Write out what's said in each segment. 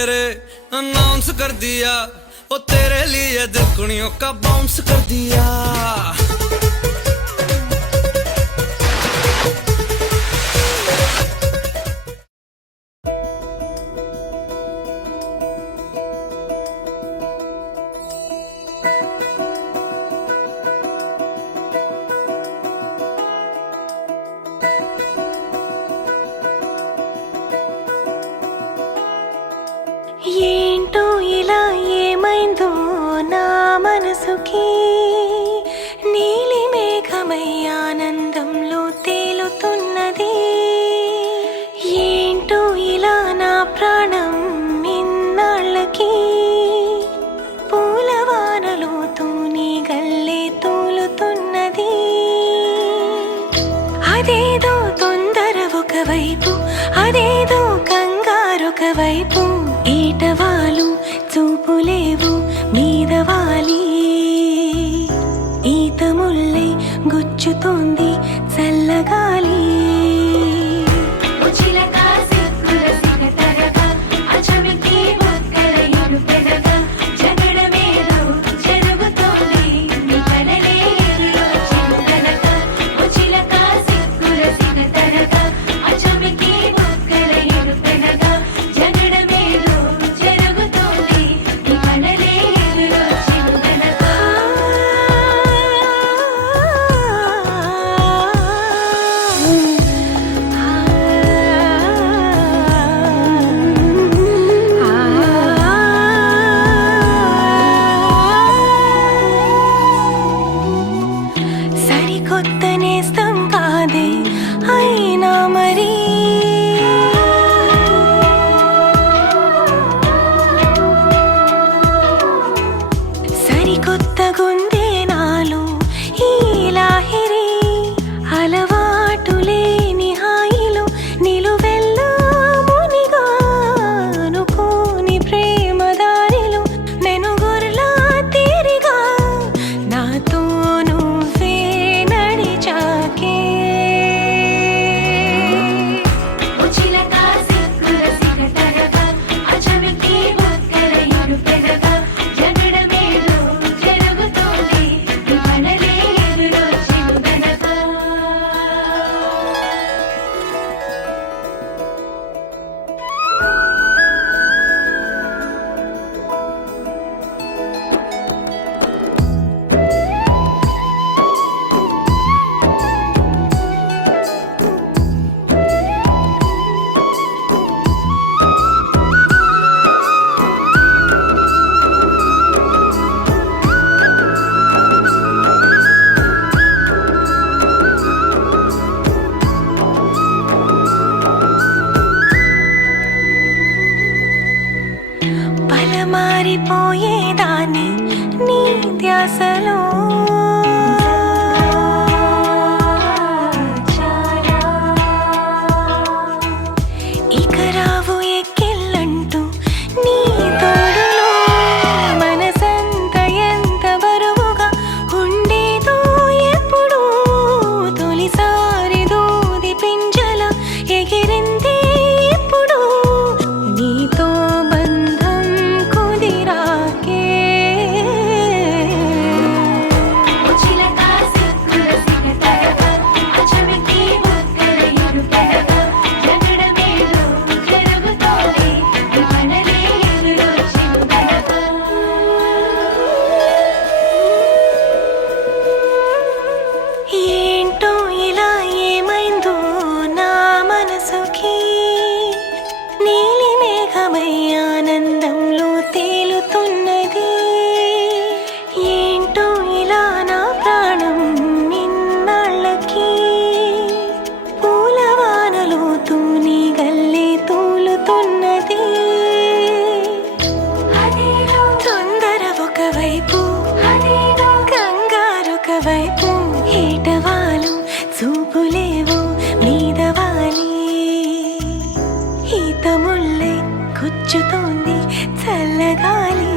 सवेरे अनाउंस कर दिया, ओ तेरे लिए दिलकुनियों का बाउंस कर दिया। ఏంటో ఇలా ఏమైందో నా మనసుకి, నీలి మేఘమై ఆనందంలో తేలుతున్నది. ఏంటో ఇలా నా ప్రాణం ఇన్నాళ్ళకి పూలవానలో తూని గల్లే తూలుతున్నది. అదేదో తొందర ఒకవైపు, అదేదో కంగారొకవైపు, ఏటవాలు చూపులేవు మీదవాలి. ఈత ముల్లై గుచ్చుతోంది చల్లగాలి. సరికొత్త నేస్తం కాదే అయినా మరి, సరికొత్త గుందే నాలో ఈ లాహిరి. అలవాటు లేని హాయిలో నిలువెల్లా మునిగా, అనుకోని ప్రేమ దారిలో నేను గుర్లా తీరిగా. నాతో నువ్వే నడిచాకే మారిపోయేదాన్ని నీ ధ్యాసలో. ఇక రావు ఎక్కిళ్ళంటూ నీ తోడులో, మనసంత ఎంత బరువుగా ఉండేదో ఎప్పుడు. తొలిసారి దూది పింజల ఎగిరింది ఇప్పుడు, నీతో బంధం కుదిరాకే. ఏంటో ఇలా ఏమైందో నా మనసుకి, నీలి మేఘమై ఆనందంలో తేలుతున్నది. ఏంటో ఇలా నా ప్రాణం ఇన్నాళ్ళకి పూలవానలో తూని గల్లే తూలుతున్నది. తొందర ఒకవైపు, కంగారొకవైపు, ఏటవాలు చూపులేవు మీదవాలి. ఈత ముల్లై గుచ్చుతోంది చల్లగాలి.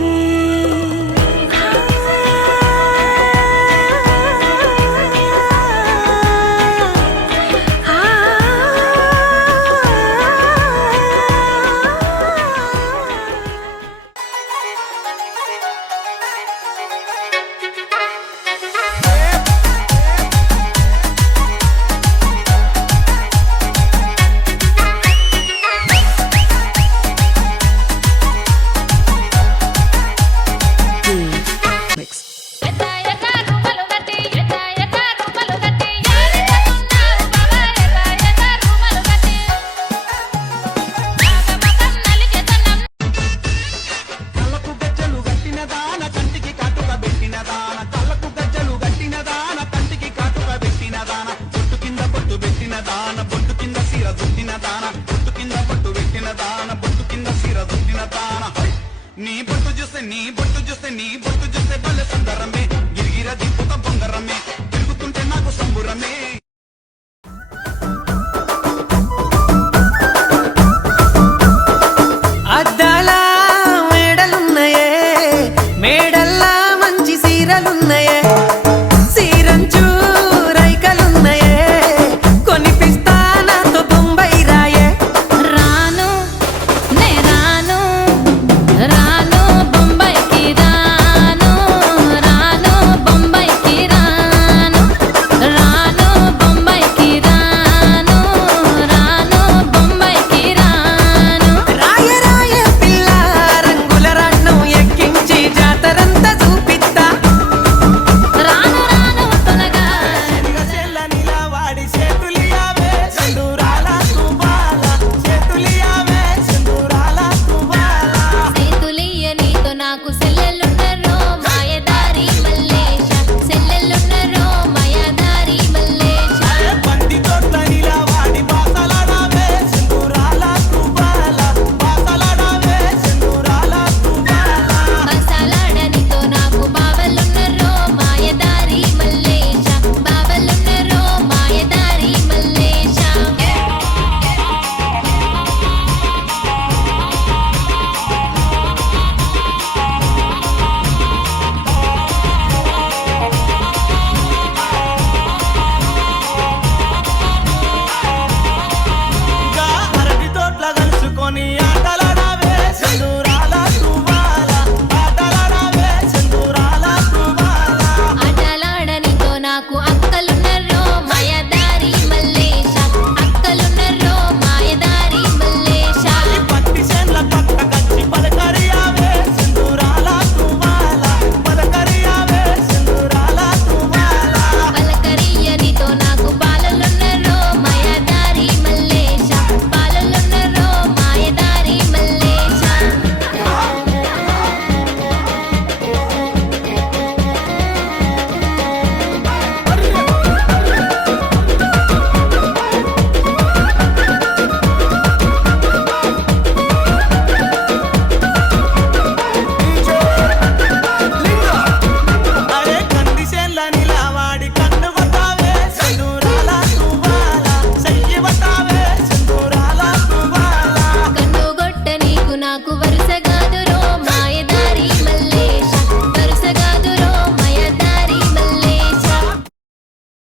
నీ బొట్టు చూస్తే నీ బొట్టు చూస్తే నీ బొట్టు చూస్తే భలే సుందరమే గిరిగిర దీపు